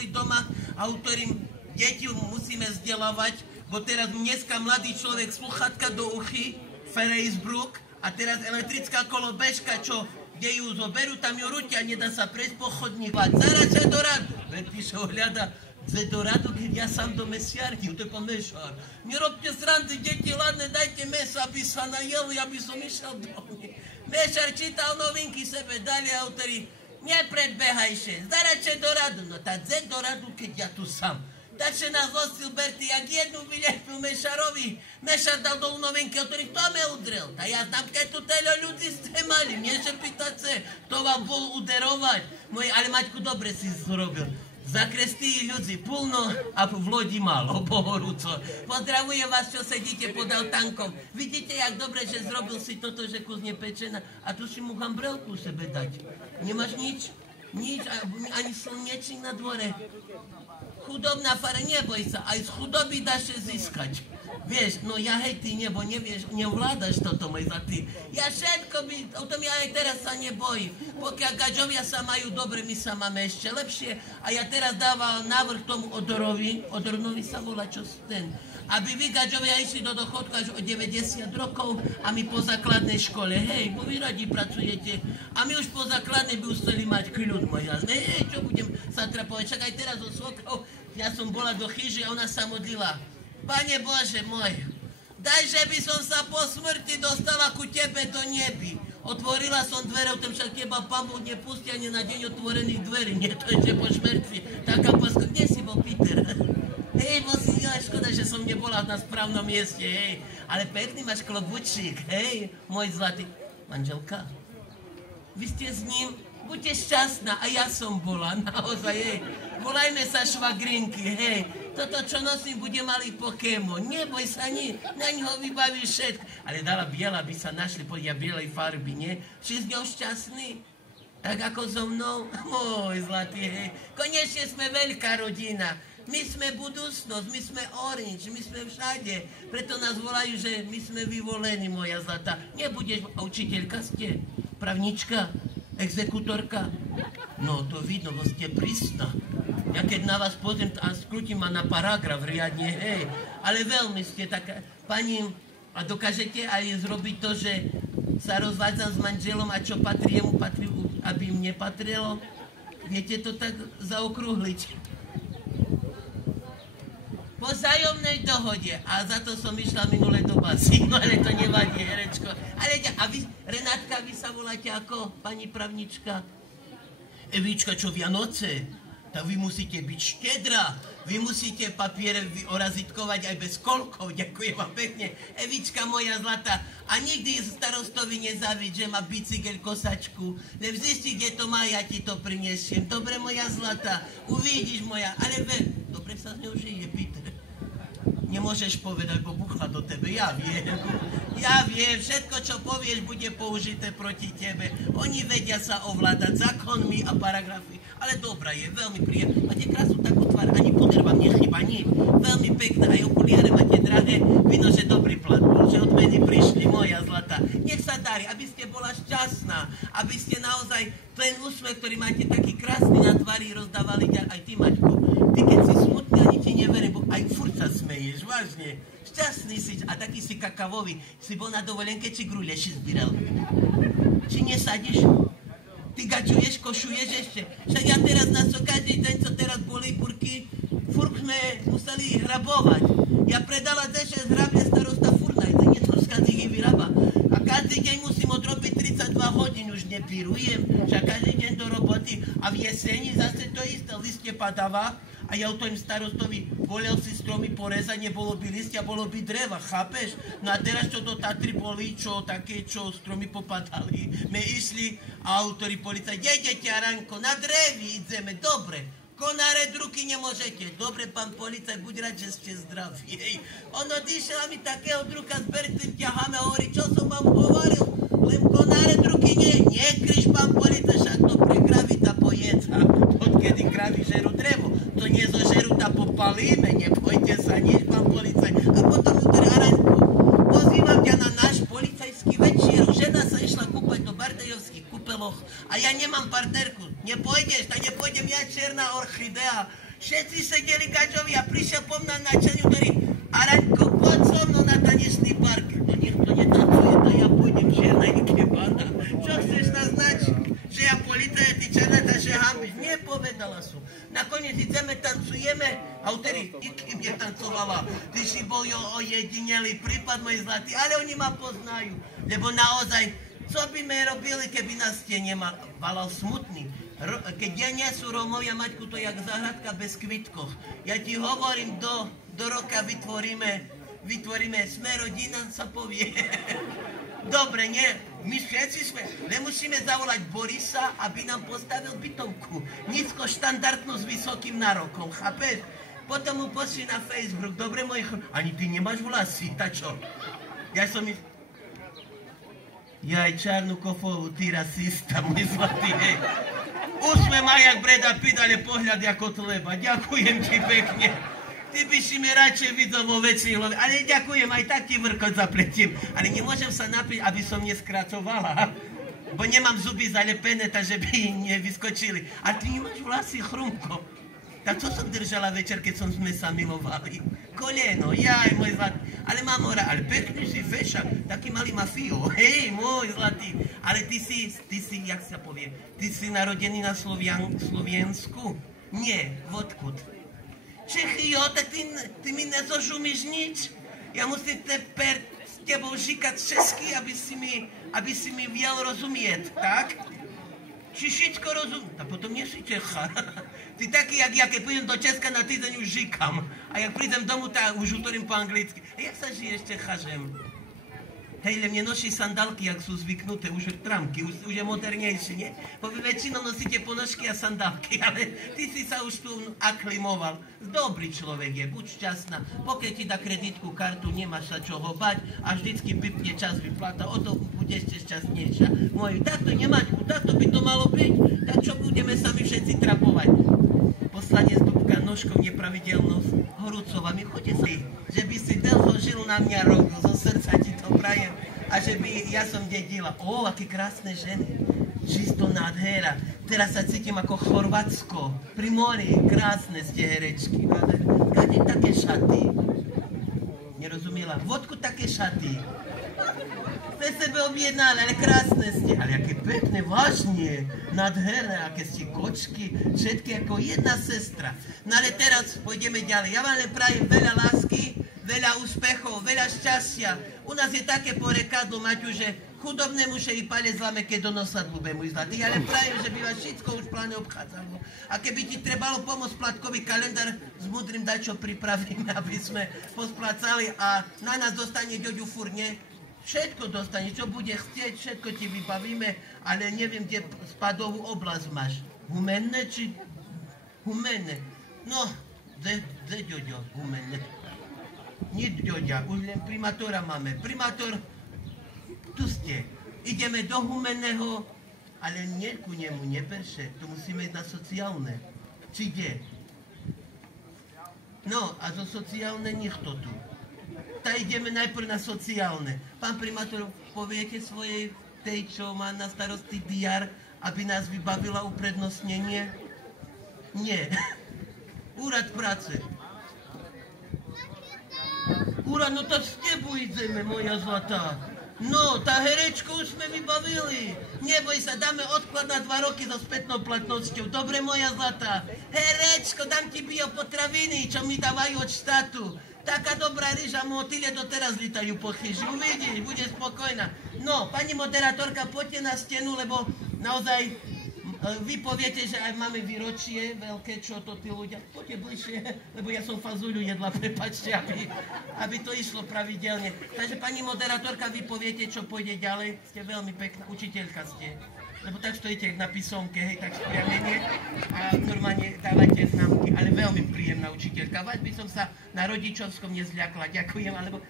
boli doma a u ktorým deti musíme vzdelávať, bo teraz dneska mladý človek sluchatka do uchy, Facebook a teraz elektrická kolobežka, čo kde ju zoberú, tam ju rútia, nedá sa prejsť po chodníku. Zaračaj do radu. Ver píše, ohľada, dve do radu, keď ja sám do mesiarky, to je pán mešár. Nerobte srandy, deti, ladne, dajte meso, aby sa najeli, aby som išiel domov. Mešár čítal novinky sebe, dali autori, nepredbehajšie, zaračaj do radu. No tá dze do radu, keď ja tu sám. Takže nás zostil Berty, jak jednu vylepil Mešarovi. Mešar dal dolu novinky, ktorý kto me udrel. A ja znam, keď tu teľo ľudí ste mali. Mne že pýtať sa, kto vám bol uderovať. Ale Maťku, dobre si zrobil. Zakrestí ľudí plno a v lodi malo, pohorúco. Pozdravujem vás, čo sedíte podal tankom. Vidíte, jak dobre, že zrobil si toto, že kuzne pečená. A tu si mu hambrelku sebe dať. Nemáš nič? Nič, ani slnečník na dvore. Chudobná fara, neboj sa, aj z chudoby dáš získať. Vieš, no ja hej, ty nebo nevieš, nevládaš toto, môj zlatý. Ja všetko by, o tom ja aj teraz sa nebojím. Pokiaľ gadžovia sa majú dobre, my sa máme ešte lepšie. A ja teraz dávam návrh tomu Odorovi, Odorovi sa volá, čo ten. Aby vy gadžovia išli do dochodku až o 90 rokov a my po základnej škole, hej, bo vy radi pracujete. A my už po základnej by chceli mať kľud, moja. Hej, čo budem sa trapovať, však aj teraz so svokrou, ja som bola do chyži a ona sa modlila. Pane Bože môj, daj, že by som sa po smrti dostala ku tebe do nebi. Otvorila som dvere, tam však teba Pán Boh nepustí ani na deň otvorených dverí. Nie, to je, že po smrti. Taká paska, kde si bol, Peter? Hej, bo si, škoda, že som nebola na správnom mieste, hej. Ale pekný máš klobučík, hej, môj zlatý. Manželka, vy ste s ním, buďte šťastná, a ja som bola, naozaj, hej. Volajme sa švagrinky, hej. Toto, čo nosím, bude malý Pokémon. Neboj sa, na ňoho vybavíš všetko. Ale dala biela, by sa našli podľa bielej farby, nie? Si s ňou šťastný? Tak ako so mnou? Môj zlatý, hej. Konečne sme veľká rodina. My sme budúcnosť, my sme orange, my sme všade. Preto nás volajú, že my sme vyvolení, moja zlatá. Nebudeš, a učiteľka ste? Pravnička? Exekutorka? No, to vidno, bo ste prísna. Ja keď na vás pozriem a skrutím ma na paragraf riadne, hej. Ale veľmi ste taká, pani, a dokážete aj zrobiť to, že sa rozvádzam s manželom a čo patrí jemu, patrí, aby mne patrilo? Viete to tak zaokrúhliť? Po vzájomnej dohode. A za to som išla minule do basínu, ale to nevadí, herečko. Ale a vy, Renátka, vy sa voláte ako pani pravnička? Evička, čo Vianoce? Tak vy musíte byť štedrá. Vy musíte papiere orazitkovať aj bez kolkov. Ďakujem vám pekne. Evička moja zlatá. A nikdy starostovi nezaviť, že má bicykel kosačku. Len zisti, kde to má, ja ti to priniesiem. Dobre, moja zlatá. Uvidíš, moja. Ale dobre sa z ňou žije, Peter. Nemôžeš povedať, bo buchla do tebe. Ja viem. Ja viem. Všetko, čo povieš, bude použité proti tebe. Oni vedia sa ovládať zákonmi a paragrafy. Ale dobrá je, veľmi príjemná. Máte krásnu takú tvár, ani puder vám nechýba, nie. Veľmi pekná, aj okuliare máte drahé. Vidno, že dobrý plat bol, že od mene prišli, moja zlatá. Nech sa darí, aby ste bola šťastná, aby ste naozaj ten úsmev, ktorý máte taký krásny na tvári, rozdávali aj ty, Maťko. Ty, keď si smutný, ani ti neverím, bo aj furt sa smeješ, vážne. Šťastný si, a taký si kakavový. Si bol na dovolenke, či gruleši zbíral? Či nesadíš? Ty gačuješ, košuješ ešte. Však ja teraz na co každý deň, co teraz boli burky, furt sme museli hrabovať. Ja predala 6 hrabne starosta furna, to niečo z každých ich vyrába. A každý deň musím odrobiť 32 hodín, už nepírujem. Však každý deň do roboty. A v jeseni zase to isté, liste padáva. A ja o tom starostovi volel si stromy porezať, nebolo by listia, bolo by dreva, chápeš? No a teraz čo do Tatry boli, čo také, čo stromy popadali. My išli a autori policaj, jedete Aranko, na drevi ideme, dobre. Konáre druky nemôžete. Dobre, pán policaj, buď rád, že ste zdraví. Ono dýšela mi takého druka s Bertým ťaháme a hovorí, čo som vám hovoril? Len konáre druky nie. Nekryš, pán policaj, však to pre kravita pojedza. Odkedy kravy žerú drevo. To nie zožerú, tá popalíme, nepojte sa nič, pán policaj. A potom útor Aranko, pozývam ťa na náš policajský večer. Žena sa išla kúpať do bardejovských kúpeloch a ja nemám partnerku. Nepôjdeš, tak nepôjdem ja, černá orchidea. Všetci sedeli kačovi a prišiel po mňa načelník, ktorý Araňko, poď so mnou na tanečný park. No nikto netancuje, to ja pôjdem čierna ikebana. Čo chceš naznačiť? Že ja politaje, ty černata, že hambiš. Nepovedala som. Nakoniec ideme, tancujeme a vtedy Iki mne tancovala. Ty si bol ojedinelý prípad, môj zlatý, ale oni ma poznajú. Lebo naozaj, co by sme robili, keby nás ste nemal smutný. Keď ja nie sú Rómovia, Maťku, to je jak záhradka bez kvitkov. Ja ti hovorím, do roka vytvoríme, sme rodina, sa povie. Dobre, nie? My všetci sme. Nemusíme zavolať Borisa, aby nám postavil bytovku. Nízko štandardnú s vysokým nárokom, chápeš? Potom mu pošli na Facebook. Dobre, môj ani ty nemáš vlasy, ta čo? Ja som Jaj, čarnú kofovú, ty rasista, môj zlatý, hej. Úsmev má jak Breda Pitt, ale pohľad ako tleba. Ďakujem ti pekne. Ty by si mi radšej videl vo väčšej hlave. Ale ďakujem, aj tak ti vrkot zapletím. Ale nemôžem sa napiť, aby som neskracovala. Bo nemám zuby zalepené, takže by nevyskočili. A ty nemáš vlasy, Chrumko. Tak čo som držala večer, keď sme sa milovali? Koleno, jaj, môj zlatý. Ale mám ale pekný si feša, taký malý mafio. Hej, môj zlatý. Ale ty si, jak sa povie, ty si narodený na Sloviensku? Nie, odkud? Čechy, jo, tak ty mi nezožumíš nič. Ja musím s tebou žikať česky, aby si mi viel rozumieť, tak? Či všetko rozumiem? A potom nie si Čecha. Ty taký, jak ja, keď prídem do Česka na týždeň už žikam. A jak prídem domu, tak už hovorím po anglicky. A jak sa žiješ, Čechažem? Hej, le mne noší sandálky, jak sú zvyknuté, už tramky, už je modernejšie, nie? Bo vy väčšinou nosíte ponožky a sandálky, ale ty si sa už tu aklimoval. Dobrý človek je, buď šťastná. Pokiaľ ti dá kreditku, kartu, nemáš sa čoho bať a vždycky pipne čas vyplata, o to budeš ešte šťastnejšia. Môj, takto nemáčku, takto by to malo byť, tak čo budeme sami všetci trapovať? Poslanec Dubka, nožkou nepravidelnosť, Horúcova, mi chodí sa, že by si dlho žil na mňa rok, zo srdca ti to prajem, a že by ja som dedila. Ó, aké krásne ženy, čisto nádhera. Teraz sa cítim ako Chorvátsko, pri mori, krásne ste herečky. Kade také šaty? Nerozumela, vodku také šaty. Ste sebe objednali, ale krásne ste. Ale aké pekné, vážne, nádherné, aké ste kočky, všetky ako jedna sestra. No ale teraz pôjdeme ďalej. Ja vám len prajem veľa lásky, veľa úspechov, veľa šťastia. U nás je také porekadlo, Maťu, že chudobné muše i palec zlame, keď do nosa dlube, môj zlatý. Ale prajem, že by vás všetko už pláne obchádzalo. A keby ti trebalo pomôcť platkový kalendár, s múdrym dačo pripravíme, aby sme posplácali a na nás dostane ďoďu furne. Všetko dostane, čo bude chcieť, všetko ti vybavíme, ale neviem, kde spadovú oblasť máš. Humenné či... Humenné. No, de ďoďo, humenné. Nie ďoďa, už len primátora máme. Primátor, tu ste. Ideme do humenného, ale nie ku nemu, neperše. Tu musíme ísť na sociálne. Či kde? No, a zo sociálne nikto tu. Tak ideme najprv na sociálne. Pán primátor, poviete svojej tej, čo má na starosti DR, aby nás vybavila uprednostnenie? Nie. Úrad práce. Úrad, no tak s tebou ideme, moja zlatá. No, tá herečku už sme vybavili. Neboj sa, dáme odklad na 2 roky so spätnou platnosťou. Dobre, moja zlatá. Herečko, dám ti biopotraviny, čo mi dávajú od štátu. Taká dobrá ryža, motýle doteraz lítajú po chyži. Uvidíš, bude spokojná. No, pani moderátorka, poďte na stenu, lebo naozaj vy poviete, že aj máme výročie veľké, čo to tí ľudia. Poďte bližšie, lebo ja som fazuľu jedla, prepáčte, aby to išlo pravidelne. Takže pani moderátorka, vy poviete, čo pôjde ďalej. Ste veľmi pekná, učiteľka ste. Lebo tak stojíte na písomke, hej, tak spriamenie a normálne dávajte známky, ale veľmi príjemná učiteľka. Vás by som sa na rodičovskom nezľakla, ďakujem, alebo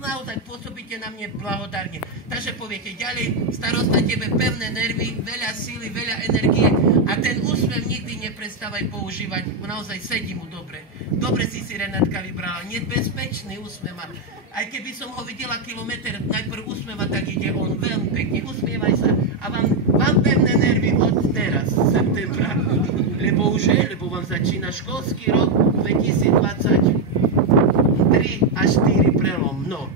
naozaj pôsobíte na mne blahodárne. Takže poviete ďalej, starosta tebe pevné nervy, veľa síly, veľa energie a ten úsmev nikdy neprestávaj používať, naozaj sedí mu dobre. Dobre si Renátka vybrala, nebezpečný úsmev má. Aj keby som ho videla kilometr, najprv usmieva, tak ide on veľmi pekne. Usmievaj sa a vám pevné nervy od teraz, septembra. lebo vám začína školský rok 2023 až 4 prelom. No,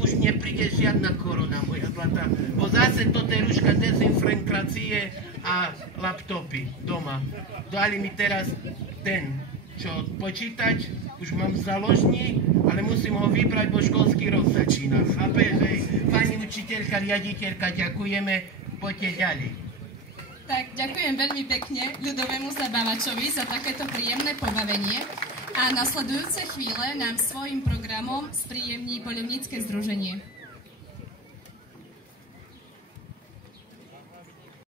už nepríde žiadna korona, moja zlatá, bo zase toto je rúška dezinfekcie a laptopy doma. Dali mi teraz ten, čo počítať, už mám v záložni, ale musím ho vybrať, bo školský rok začína. Chápeš, hej? Pani učiteľka, riaditeľka, ďakujeme, poďte ďalej. Tak, ďakujem veľmi pekne ľudovému zabávačovi za takéto príjemné pobavenie a nasledujúce chvíle nám svojím programom spríjemní poľovnícke združenie.